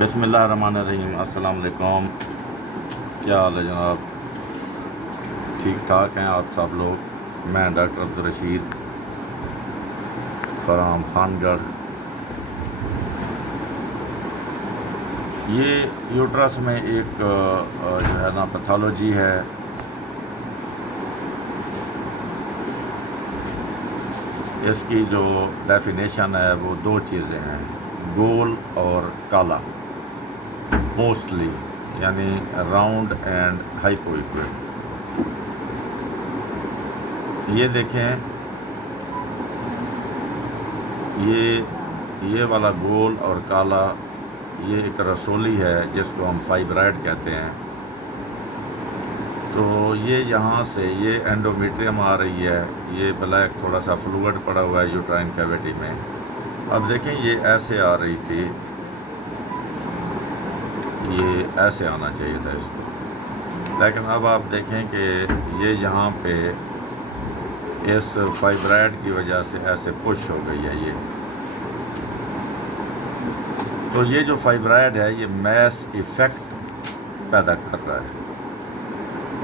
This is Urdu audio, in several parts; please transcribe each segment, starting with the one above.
بسم اللہ الرحمن الرحیم۔ السلام علیکم، کیا حال ہے جناب؟ ٹھیک ٹھاک ہیں آپ سب لوگ؟ میں ڈاکٹر عبدالرشید فرام خان گڑھ۔ یہ یوٹرس میں ایک جو ہے نا پیتھولوجی ہے، اس کی جو ڈیفینیشن ہے وہ دو چیزیں ہیں، گول اور کالا، موسٹلی یعنی راؤنڈ اینڈ ہائپوئیکوئڈ۔ یہ دیکھیں، یہ والا گول اور کالا یہ ایک رسولی ہے جس کو ہم فائبرائڈ کہتے ہیں۔ تو یہ یہاں سے یہ اینڈومیٹریم آ رہی ہے، یہ بلیک تھوڑا سا فلوئڈ پڑا ہوا ہے یوٹرائن کیویٹی میں۔ اب دیکھیں یہ ایسے آ رہی تھی، یہ ایسے آنا چاہیے تھا اس کو، لیکن اب آپ دیکھیں کہ یہ یہاں پہ اس فائبرائڈ کی وجہ سے ایسے پش ہو گئی ہے یہ۔ تو یہ جو فائبرائڈ ہے یہ میس ایفیکٹ پیدا کر رہا ہے،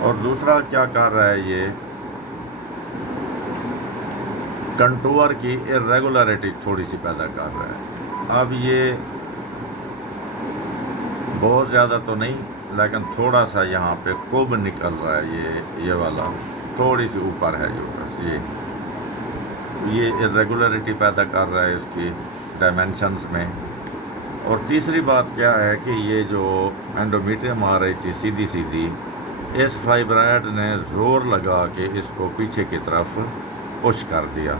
اور دوسرا کیا کر رہا ہے، یہ کنٹور کی ارریگولیرٹی تھوڑی سی پیدا کر رہا ہے۔ اب یہ بہت زیادہ تو نہیں، لیکن تھوڑا سا یہاں پہ کب نکل رہا ہے، یہ والا تھوڑی سی اوپر ہے یوٹرس، یہ ارریگولیرٹی پیدا کر رہا ہے اس کی ڈائمینشنز میں۔ اور تیسری بات کیا ہے کہ یہ جو اینڈومیٹریم آ رہی تھی سیدھی سیدھی، اس فائبرائڈ نے زور لگا کے اس کو پیچھے کی طرف پش کر دیا۔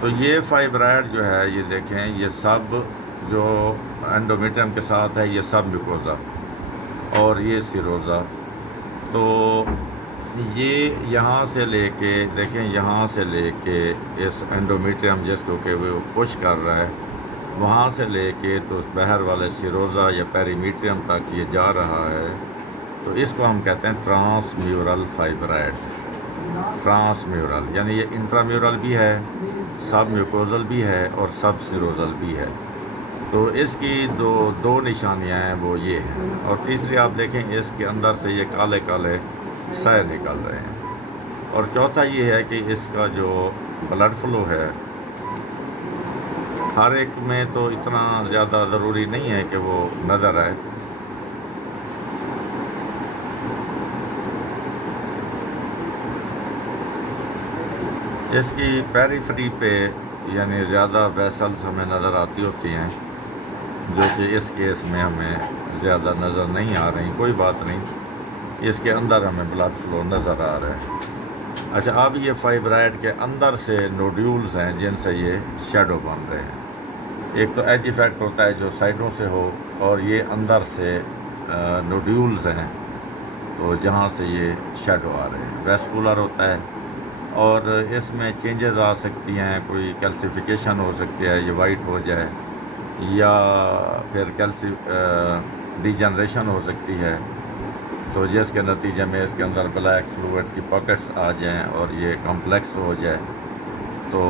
تو یہ فائبرائڈ جو ہے، یہ دیکھیں، یہ سب جو اینڈومیٹریم کے ساتھ ہے یہ سب میوکوزا اور یہ سیروزا۔ تو یہ یہاں سے لے کے دیکھیں، یہاں سے لے کے اس اینڈومیٹریم جس کو کہ وہ پش کر رہا ہے، وہاں سے لے کے تو باہر والے سیروزا یا پیریمیٹریم تک یہ جا رہا ہے۔ تو اس کو ہم کہتے ہیں ٹرانس میورل فائبرائڈ۔ ٹرانس میورل یعنی یہ انٹرا میورل بھی ہے، سب میوکوزل بھی ہے اور سب سیروزل بھی ہے۔ تو اس کی دو نشانیاں ہیں، وہ یہ ہیں۔ اور تیسری آپ دیکھیں، اس کے اندر سے یہ کالے کالے سائے نکل رہے ہیں۔ اور چوتھا یہ ہے کہ اس کا جو بلڈ فلو ہے، ہر ایک میں تو اتنا زیادہ ضروری نہیں ہے کہ وہ نظر آئے۔ اس کی پیریفری پہ یعنی زیادہ ویسلز ہمیں نظر آتی ہوتی ہیں، جو کہ اس کیس میں ہمیں زیادہ نظر نہیں آ رہی، کوئی بات نہیں، اس کے اندر ہمیں بلڈ فلو نظر آ رہا ہے۔ اچھا، اب یہ فائبرائڈ کے اندر سے نوڈیولز ہیں جن سے یہ شیڈو بن رہے ہیں۔ ایک تو ایج ایفیکٹ ہوتا ہے جو سائڈوں سے ہو، اور یہ اندر سے نوڈیولز ہیں تو جہاں سے یہ شیڈو آ رہے ہیں۔ ویسکولر ہوتا ہے، اور اس میں چینجز آ سکتی ہیں، کوئی کیلسیفیکیشن ہو سکتی ہے، یہ وائٹ ہو جائے، یا پھر ڈی جنریشن ہو سکتی ہے، تو جس کے نتیجے میں اس کے اندر بلیک فلوئڈ کی پاکٹس آ جائیں اور یہ کمپلیکس ہو جائے۔ تو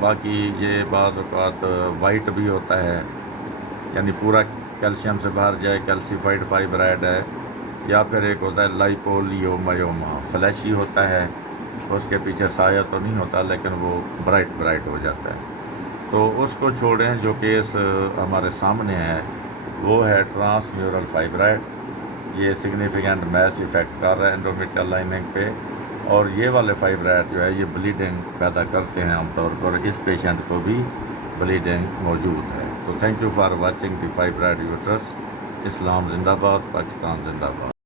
باقی یہ بعض اوقات وائٹ بھی ہوتا ہے، یعنی پورا کیلشیم سے باہر جائے، کیلسیفائڈ فائبرائڈ ہے، یا پھر ایک ہوتا ہے لائپولیومایوما، فلیشی ہوتا ہے، اس کے پیچھے سایہ تو نہیں ہوتا لیکن وہ برائٹ ہو جاتا ہے۔ تو اس کو چھوڑیں، جو کیس ہمارے سامنے ہے وہ ہے ٹرانس میورل فائبرائڈ۔ یہ سگنیفیکنٹ میس ایفیکٹ کر رہا ہے اینڈومیٹریل لائننگ پہ، اور یہ والے فائبرائڈ جو ہے یہ بلیڈنگ پیدا کرتے ہیں عام طور پر، اس پیشنٹ کو بھی بلیڈنگ موجود ہے۔ تو thank you for watching the fibroid uterus. اسلام زندہ باد، پاکستان زندہ باد۔